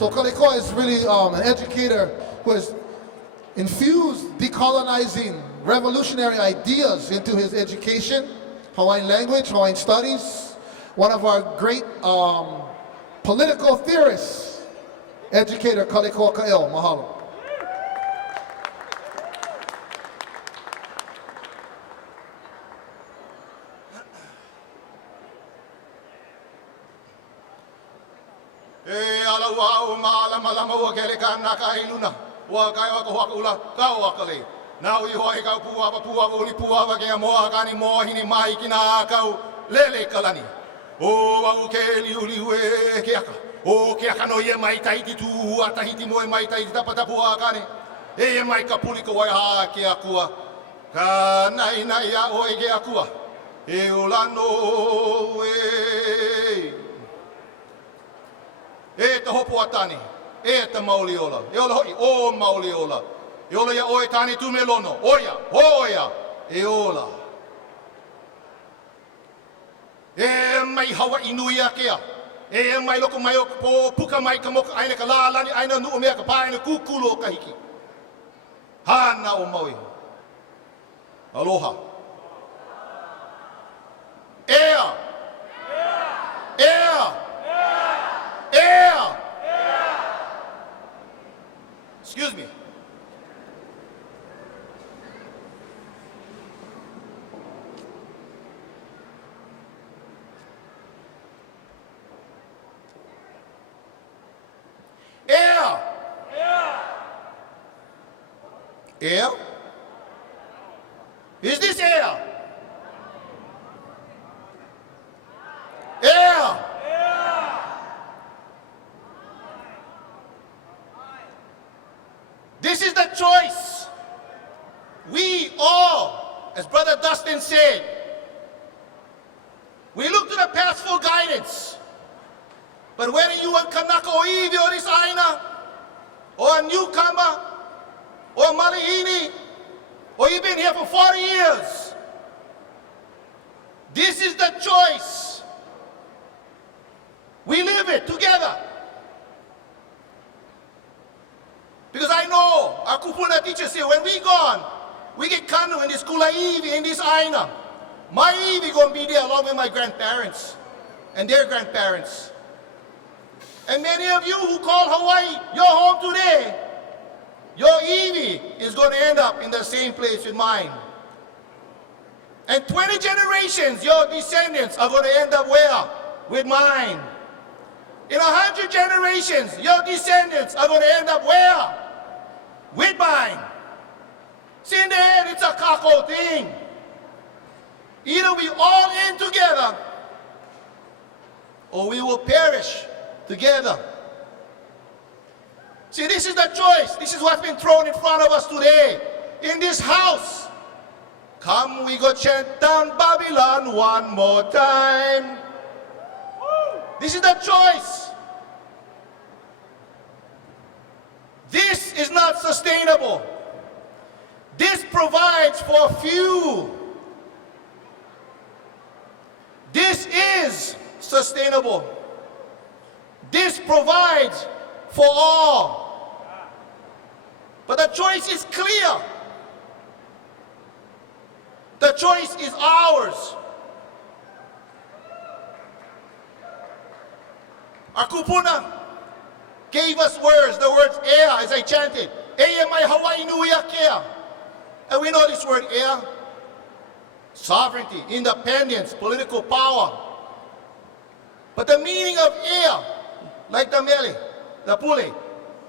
So Kaleikoa is really an educator who has infused decolonizing revolutionary ideas into his education, Hawaiian language, Hawaiian studies. One of our great political theorists, educator Kaleikoa Ka'eo. Mahalo. Alawa malama wa kele kana kailuna wa kai wa ko ula ka wa kale na ui hoi ka puava uli puava ke moa kani moa hini mai kina ka lele kalani o wa ke li uli we ke aka o ke aka no ye mai tai ti tu ata hiti mo mai tai tapata pua kani e mai ka puli ko wa ha ke akua ka nai ya o ke akua e ulano e te hopo atani, e te mauliola, e ola hoi, o mauliola, e ola ia oe tani tu me lono, oia, hoia, e ola. E mai hawa inuia kea, e mai loko mai o po puka mai ka moka aina ka lalani, aina nuu mea ka paina kukulo ka hiki. Hana o maui. Aloha. Ea! Ea! Air! Excuse me. Air! Air? Is this air? Air! This is the choice. We all, as Brother Dustin said, we look to the past for guidance. But whether you are Kanaka or Iwi or Isaina, or a newcomer, or Malihini, or you've been here for 40 years, this is the choice. We live it together. Because I know our kupuna teachers here, when we gone, we get kanu in this kula iwi, in this aina. My iwi gonna be there along with my grandparents and their grandparents. And many of you who call Hawaii your home today, your iwi is gonna end up in the same place with mine. And 20 generations, your descendants are gonna end up where? With mine. In 100 generations, your descendants are going to end up where? With mine. See, in the end, it's a kako thing. Either we all in together, or we will perish together. See, this is the choice. This is what's been thrown in front of us today. In this house, come we go chant down Babylon one more time. This is the choice. This is not sustainable. This provides for a few. This is sustainable. This provides for all. But the choice is clear. The choice is ours. Our kupuna gave us words, the words ea, as I chanted. Ea mai Hawaii nui akea. And we know this word ea. Sovereignty, independence, political power. But the meaning of ea, like the mele, the pule,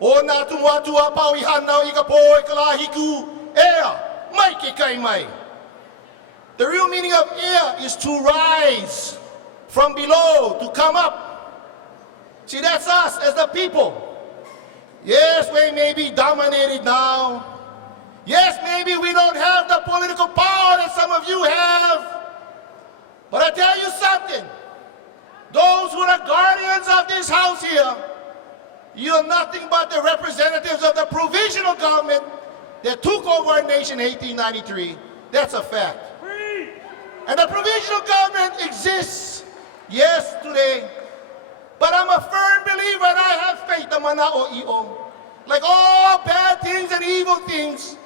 o na tumuatua pau ihana ika po ikalahiku ea, mai ke kai mai. The real meaning of ea is to rise from below, to come up. See, that's us as the people. Yes, we may be dominated now. Yes, maybe we don't have the political power that some of you have. But I tell you something. Those who are the guardians of this house here, you're nothing but the representatives of the provisional government that took over our nation in 1893. That's a fact. And the provisional government exists, yes, today. But I'm a firm believer and I have faith na manao iyo. Like all bad things and evil things,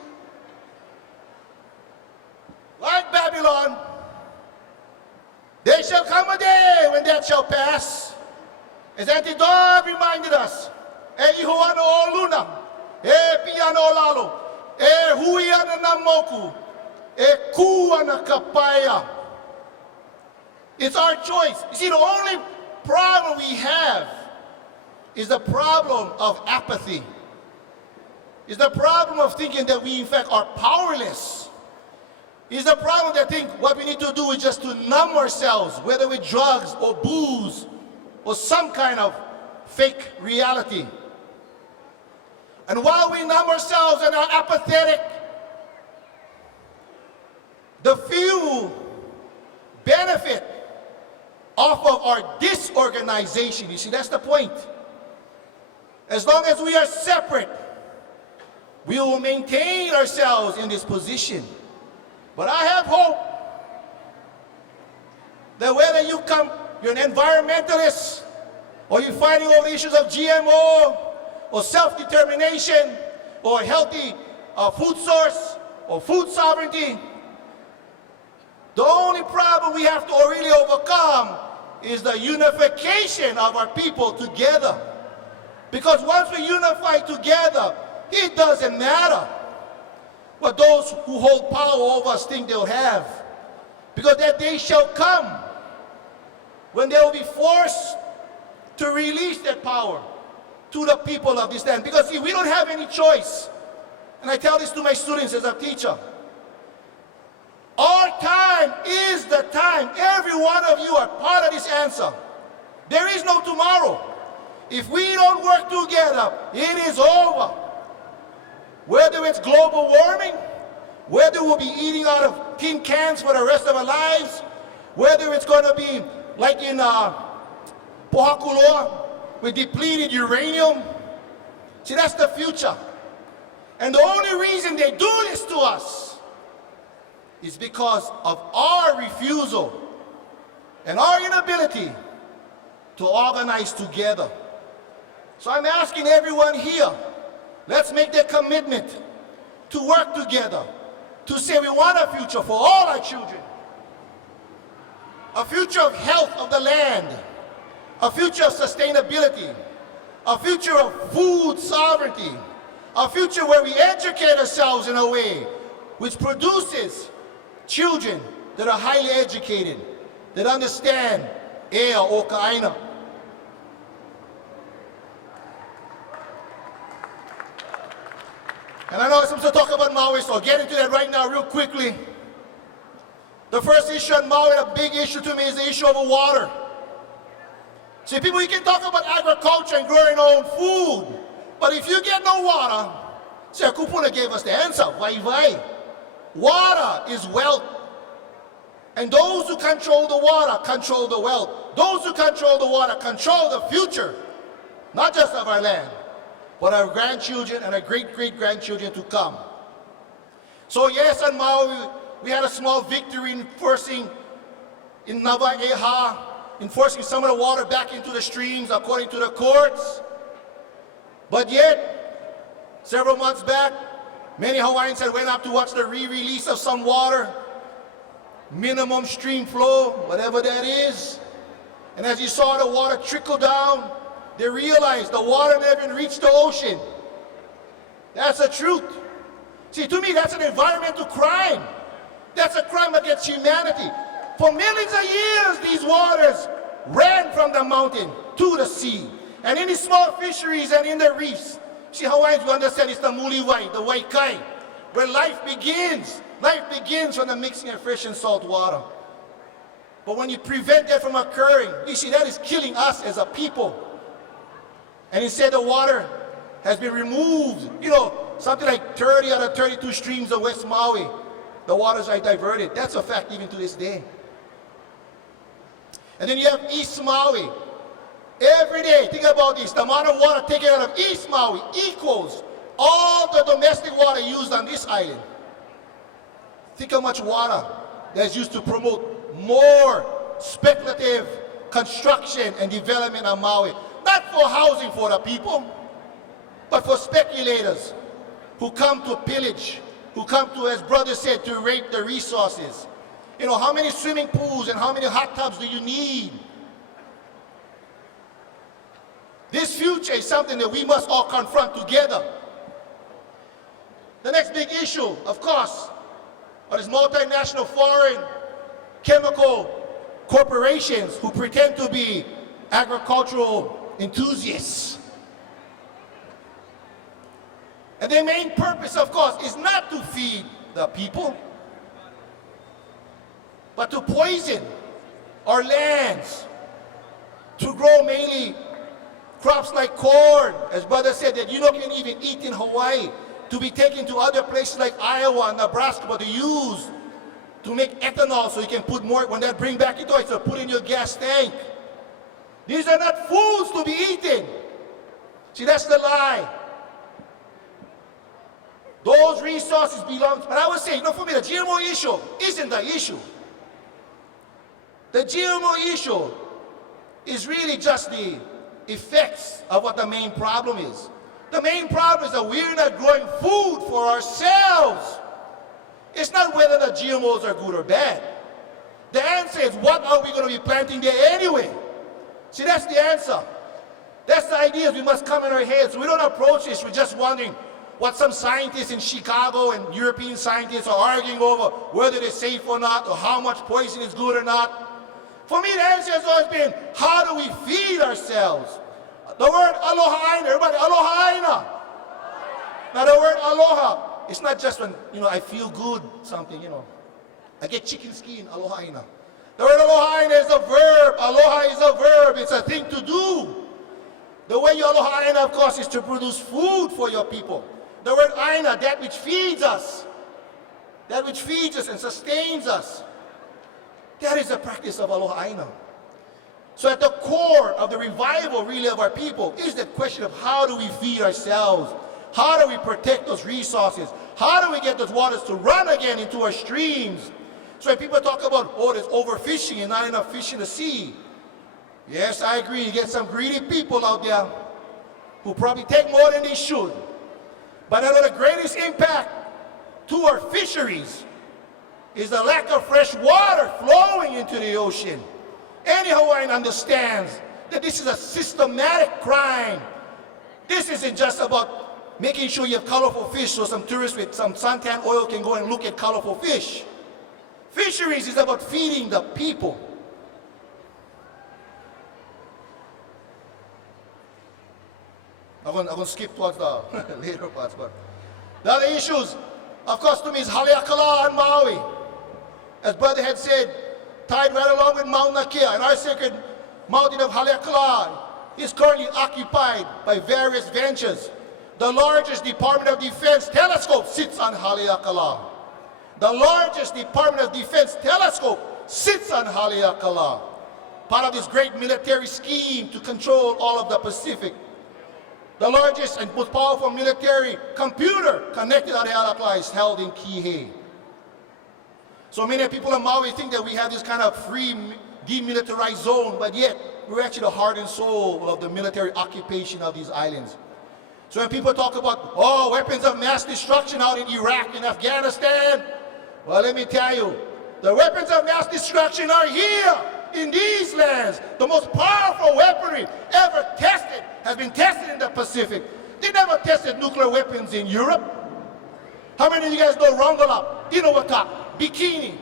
like Babylon, there shall come a day when that shall pass. As Auntie Dawn reminded us, e ihoano o luna, e piano o lalo, e huiana na moku, e kua na kapaya. It's our choice. You see, the only problem we have is the problem of apathy. It's the problem of thinking that we in fact are powerless. It's the problem that think what we need to do is just to numb ourselves, whether with drugs or booze or some kind of fake reality. And while we numb ourselves and are apathetic, the few benefit off of our disorganization. You see, that's the point. As long as we are separate, we will maintain ourselves in this position. But I have hope that whether you're an environmentalist, or you're fighting over issues of GMO, or self-determination, or healthy food source, or food sovereignty, the only problem we have to really overcome is the unification of our people together. Because once we unify together, it doesn't matter what those who hold power over us think they'll have. Because that day shall come when they will be forced to release that power to the people of this land. Because see, we don't have any choice. And I tell this to my students as a teacher. Our time is the time. Every one of you are part of this answer. There is no tomorrow. If we don't work together, it is over. Whether it's global warming, whether we'll be eating out of tin cans for the rest of our lives, whether it's going to be like in Pohakuloa with depleted uranium. See, that's the future. And the only reason they do this to us is because of our refusal and our inability to organize together. So I'm asking everyone here, let's make the commitment to work together, to say we want a future for all our children, a future of health of the land, a future of sustainability, a future of food sovereignty, a future where we educate ourselves in a way which produces children that are highly educated, that understand ea o kaaina. And I know I'm supposed to talk about Maui, so I'll get into that right now real quickly. The first issue on Maui, a big issue to me, is the issue of water. See, people, you can talk about agriculture and growing our own food, but if you get no water, see, Kupuna gave us the answer, vai. Water is wealth. And those who control the water control the wealth. Those who control the water control the future, not just of our land, but our grandchildren and our great-great-grandchildren to come. So yes, on Maui, we had a small victory enforcing in Nava Eha, enforcing some of the water back into the streams according to the courts. But yet, several months back, many Hawaiians had went up to watch the re-release of some water, minimum stream flow, whatever that is. And as you saw the water trickle down, they realized the water never even reached the ocean. That's the truth. See, to me, that's an environmental crime. That's a crime against humanity. For millions of years, these waters ran from the mountain to the sea. And in these small fisheries and in the reefs, see, Hawaiians will understand it's the muliwai, the waikai, where life begins. Life begins from the mixing of fresh and salt water. But when you prevent that from occurring, you see, that is killing us as a people. And instead the water has been removed. You know, something like 30 out of 32 streams of West Maui, the waters are diverted. That's a fact even to this day. And then you have East Maui. Every day, think about this, the amount of water taken out of East Maui equals all the domestic water used on this island. Think how much water that's used to promote more speculative construction and development of Maui. Not for housing for the people, but for speculators who come to pillage, who come to, as brother said, to rape the resources. You know, how many swimming pools and how many hot tubs do you need? This future is something that we must all confront together. The next big issue, of course, are these multinational foreign chemical corporations who pretend to be agricultural enthusiasts. And their main purpose, of course, is not to feed the people, but to poison our lands, to grow mainly crops like corn, as brother said, that you can even eat in Hawaii, to be taken to other places like Iowa and Nebraska, but to use to make ethanol so you can put more, when that bring back into it, so put in your gas tank. These are not foods to be eaten. See, that's the lie. Those resources belong, but I would say, for me, the GMO issue isn't the issue. The GMO issue is really just the effects of what the main problem is. The main problem is that we're not growing food for ourselves. It's not whether the GMOs are good or bad. The answer is, what are we going to be planting there anyway? See, that's the answer. That's the ideas we must come in our heads. We don't approach this, we're just wondering what some scientists in Chicago and European scientists are arguing over, whether they're safe or not, or how much poison is good or not. For me, the answer has always been, how do we feed ourselves? The word aloha aina, everybody, aloha aina. Now the word aloha, it's not just when, I feel good, something, I get chicken skin, aloha aina. The word aloha aina is a verb. Aloha is a verb. It's a thing to do. The way you aloha aina, of course, is to produce food for your people. The word aina, that which feeds us. That which feeds us and sustains us. That is the practice of aloha aina. So at the core of the revival, really, of our people is the question of how do we feed ourselves? How do we protect those resources? How do we get those waters to run again into our streams? So when people talk about, there's overfishing and not enough fish in the sea. Yes, I agree. You get some greedy people out there who probably take more than they should. But I know the greatest impact to our fisheries is the lack of fresh water flowing into the ocean. Any Hawaiian understands that this is a systematic crime. This isn't just about making sure you have colorful fish so some tourists with some suntan oil can go and look at colorful fish. Fisheries is about feeding the people. I'm going to skip towards the later parts, but the other issues, of course, to me is Haleakala and Maui. As brother had said, tied right along with Mount Nakea, and our sacred mountain of Haleakala is currently occupied by various ventures. The largest Department of Defense telescope sits on Haleakala. The largest Department of Defense telescope sits on Haleakala, part of this great military scheme to control all of the Pacific. The largest and most powerful military computer connected on Haleakala is held in Kihei. So many people in Maui think that we have this kind of free, demilitarized zone, but yet we're actually the heart and soul of the military occupation of these islands. So when people talk about, weapons of mass destruction out in Iraq and Afghanistan, well, let me tell you, the weapons of mass destruction are here in these lands. The most powerful weaponry ever tested has been tested in the Pacific. They never tested nuclear weapons in Europe. How many of you guys know Rongelap, Inuwatak, Bikini?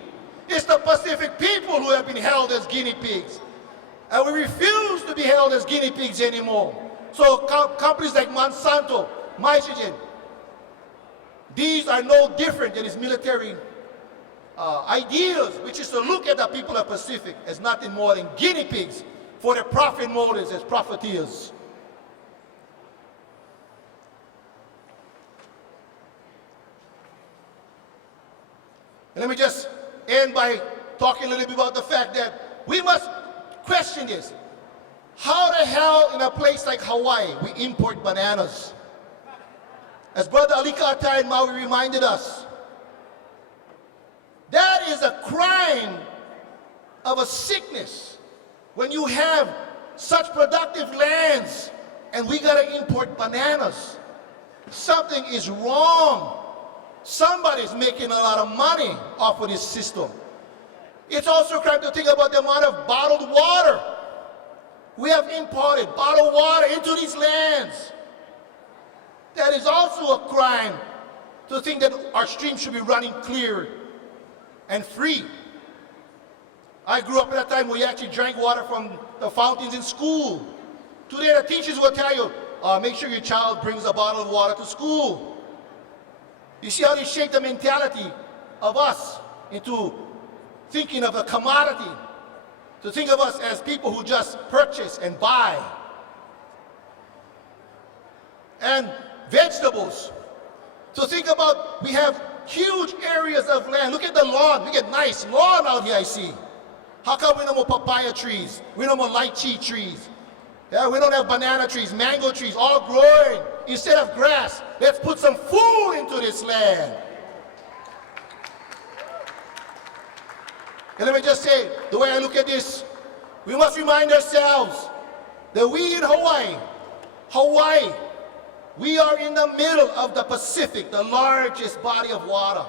It's the Pacific people who have been held as guinea pigs. And we refuse to be held as guinea pigs anymore. So companies like Monsanto, Mycogen, these are no different than its military ideas, which is to look at the people of the Pacific as nothing more than guinea pigs for their profit motives as profiteers. And let me just end by talking a little bit about the fact that we must question this. How the hell in a place like Hawaii we import bananas? As Brother Alika Atai in Maui reminded us, that is a crime of a sickness when you have such productive lands and we gotta import bananas, something is wrong. Somebody's making a lot of money off of this system. It's also a crime to think about the amount of bottled water. We have imported bottled water into these lands. That is also a crime to think that our streams should be running clear and free. I grew up at a time where you actually drank water from the fountains in school. Today the teachers will tell you, make sure your child brings a bottle of water to school. You see how they shape the mentality of us into thinking of a commodity, to think of us as people who just purchase and buy. And vegetables. So think about, we have huge areas of land. Look at the lawn. We get nice lawn out here, I see. How come we no more papaya trees? We no more lychee trees? Yeah, we don't have banana trees, mango trees, all growing. Instead of grass, let's put some food into this land. And let me just say, the way I look at this, we must remind ourselves that we in Hawaii, we are in the middle of the Pacific, the largest body of water.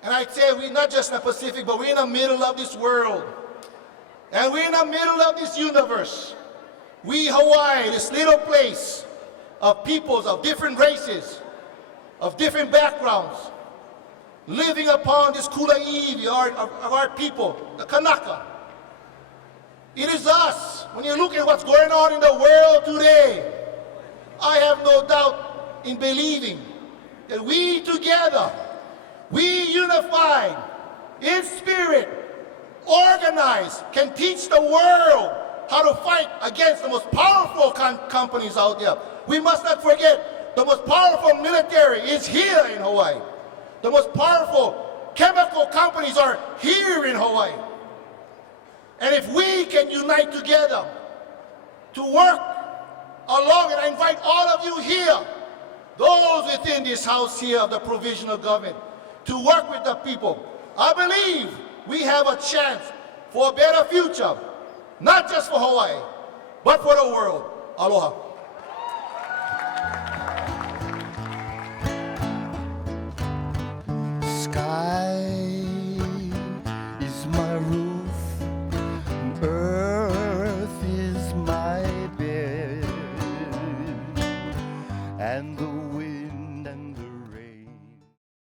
And I say we're not just in the Pacific, but we're in the middle of this world. And we're in the middle of this universe. We, Hawaii, this little place of peoples of different races, of different backgrounds, living upon this Kulaiwi of our people, the Kanaka. It is us. When you look at what's going on in the world today, I have no doubt in believing that we together, we unified, in spirit, organized, can teach the world how to fight against the most powerful companies out there. We must not forget, the most powerful military is here in Hawaii. The most powerful chemical companies are here in Hawaii. And if we can unite together to work along, and I invite all of you here, those within this house here of the provisional government, to work with the people, I believe we have a chance for a better future, not just for Hawaii, but for the world. Aloha.